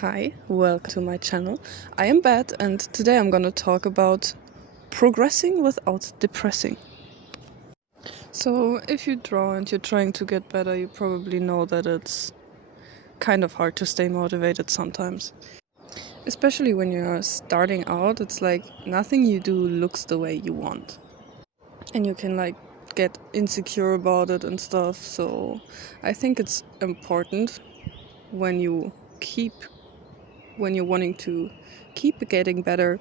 Hi, welcome to my channel. I am Bat and today I'm gonna talk about progressing without depressing. So if you draw and you're trying to get better, you probably know that it's kind of hard to stay motivated sometimes. Especially when you're starting out, it's like nothing you do looks the way you want. And you can get insecure about it and stuff. So I think it's important when you keep when you're wanting to keep getting better,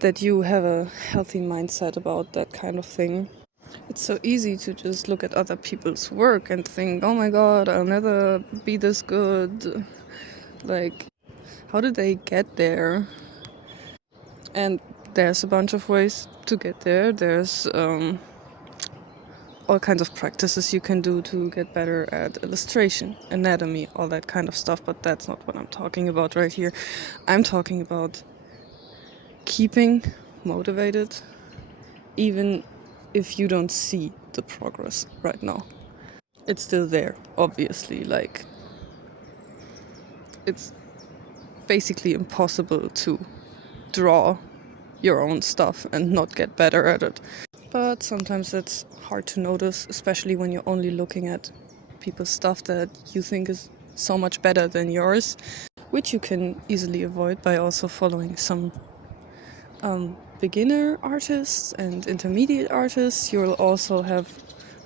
that you have a healthy mindset about that kind of thing. It's so easy to just look at other people's work and think, oh my god, I'll never be this good. Like, how did they get there? And there's a bunch of ways to get there. There's all kinds of practices you can do to get better at illustration, anatomy, all that kind of stuff, but that's not what I'm talking about right here. I'm talking about keeping motivated even if you don't see the progress right now. It's still there, obviously. It's basically impossible to draw your own stuff and not get better at it. But sometimes it's hard to notice, especially when you're only looking at people's stuff that you think is so much better than yours, which you can easily avoid by also following some beginner artists and intermediate artists. You'll also have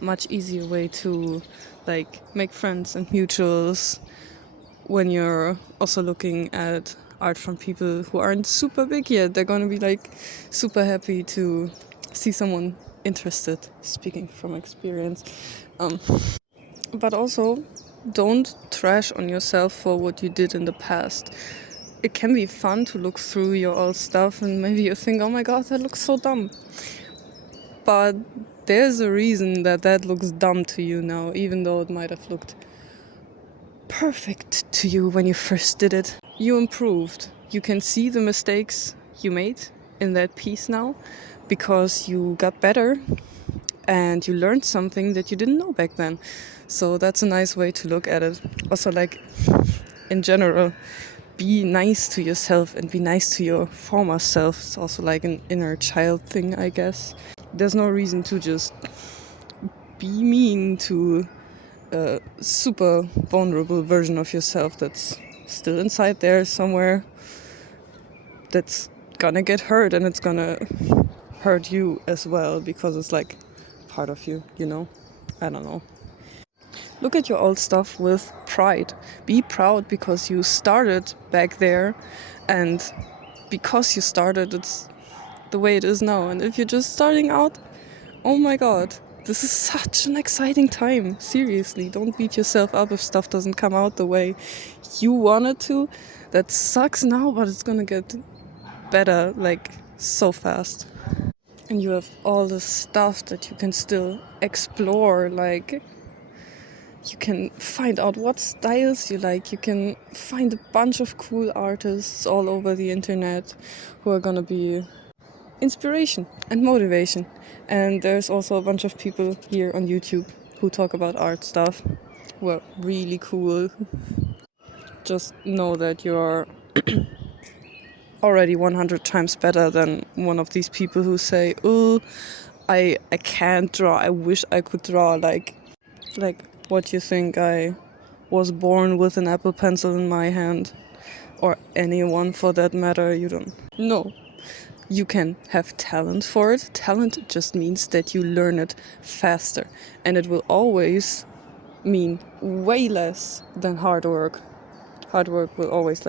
much easier way to make friends and mutuals when you're also looking at art from people who aren't super big yet. They're gonna be super happy to see someone interested, speaking from experience. But also, don't trash on yourself for what you did in the past. It can be fun to look through your old stuff and maybe you think, oh my god, that looks so dumb. But there's a reason that looks dumb to you now, even though it might have looked perfect to you when you first did it. You improved. You can see the mistakes you made in that piece now because you got better and you learned something that you didn't know back then. So that's a nice way to look at it. Also, in general, be nice to yourself and be nice to your former self. It's also like an inner child thing, I guess. There's no reason to just be mean to a super vulnerable version of yourself that's still inside there somewhere, that's gonna get hurt, and it's gonna hurt you as well because it's part of you, you know? I don't know. Look at your old stuff with pride. Be proud because you started back there, and because you started, it's the way it is now. And if you're just starting out, oh my god, this is such an exciting time. Seriously, don't beat yourself up if stuff doesn't come out the way you want it to. That sucks now, but it's gonna get better so fast. And you have all this stuff that you can still explore. You can find out what styles you like. You can find a bunch of cool artists all over the internet who are gonna be inspiration and motivation. And there's also a bunch of people here on YouTube who talk about art stuff who are really cool. Just know that you're already 100 times better than one of these people who say, oh, I can't draw, I wish I could draw. What you think, I was born with an Apple Pencil in my hand? Or anyone for that matter? You don't know. You can have talent for it. Talent just means that you learn it faster, and it will always mean way less than hard work. Hard work will always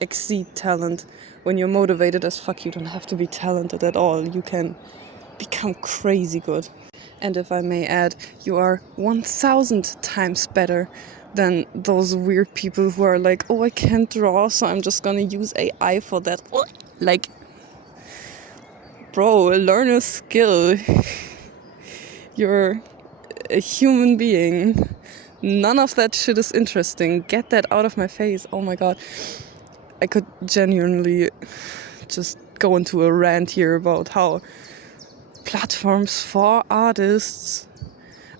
exceed talent. When you're motivated as fuck, you don't have to be talented at all. You can become crazy good. And if I may add, you are 1000 times better than those weird people who are like, oh, I can't draw, so I'm just gonna use AI for that. Bro, learn a skill. You're a human being. None of that shit is interesting. Get that out of my face. Oh my god. I could genuinely just go into a rant here about how platforms for artists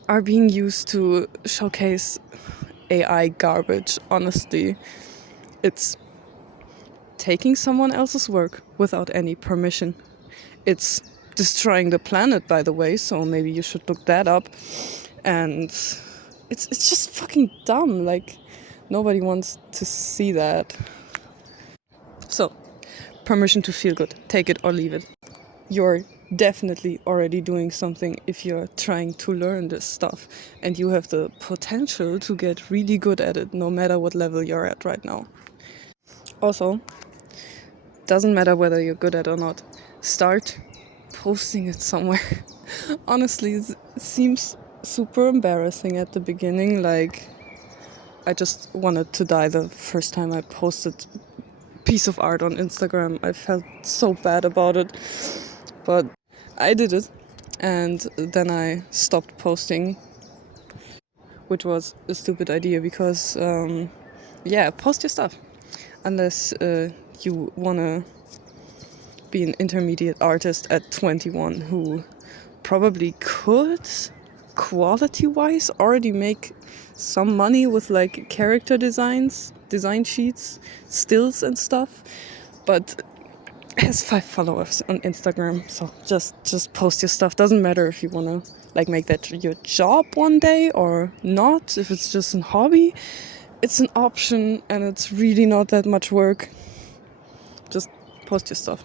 are being used to showcase AI garbage. Honestly, it's taking someone else's work without any permission. It's destroying the planet, by the way, so maybe you should look that up. And it's just fucking dumb. Like, nobody wants to see that. So, permission to feel good. Take it or leave it. You're definitely already doing something if you're trying to learn this stuff, and you have the potential to get really good at it no matter what level you're at right now. Also, doesn't matter whether you're good at it or not, start posting it somewhere. Honestly, it seems super embarrassing at the beginning. Like, I just wanted to die the first time I posted a piece of art on Instagram. I felt so bad about it, but I did it, and then I stopped posting, which was a stupid idea because, yeah, post your stuff. Unless you wanna be an intermediate artist at 21 who probably could, quality-wise, already make some money with like character designs, design sheets, stills and stuff, but has 5 followers on Instagram. So just post your stuff. Doesn't matter if you wanna like make that your job one day or not. If it's just a hobby, it's an option and it's really not that much work. Just post your stuff.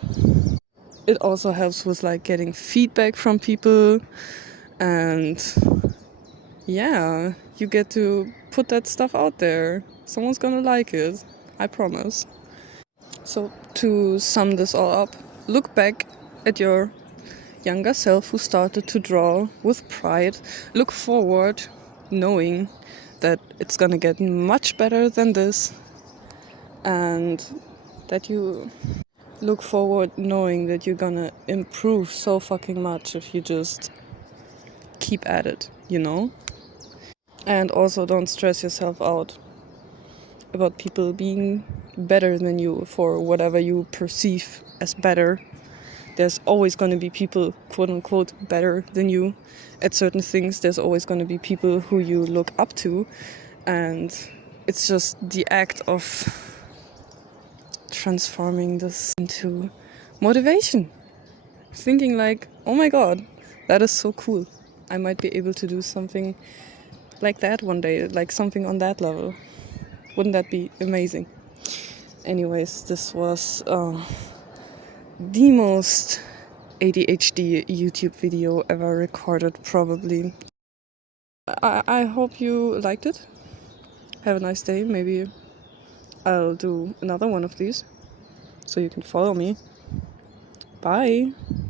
It also helps with like getting feedback from people, and yeah, you get to put that stuff out there. Someone's gonna like it, I promise. So to sum this all up, look back at your younger self who started to draw with pride. Look forward knowing that it's gonna get much better than this, and that you look forward knowing that you're gonna improve so fucking much if you just keep at it, you know? And also don't stress yourself out about people being better than you for whatever you perceive as better. There's always going to be people, quote unquote, better than you at certain things. There's always going to be people who you look up to. And it's just the act of transforming this into motivation. Thinking like, oh my god, that is so cool. I might be able to do something like that one day, like something on that level. Wouldn't that be amazing? Anyways, this was the most ADHD YouTube video ever recorded, probably. I hope you liked it. Have a nice day. Maybe I'll do another one of these so you can follow me. Bye.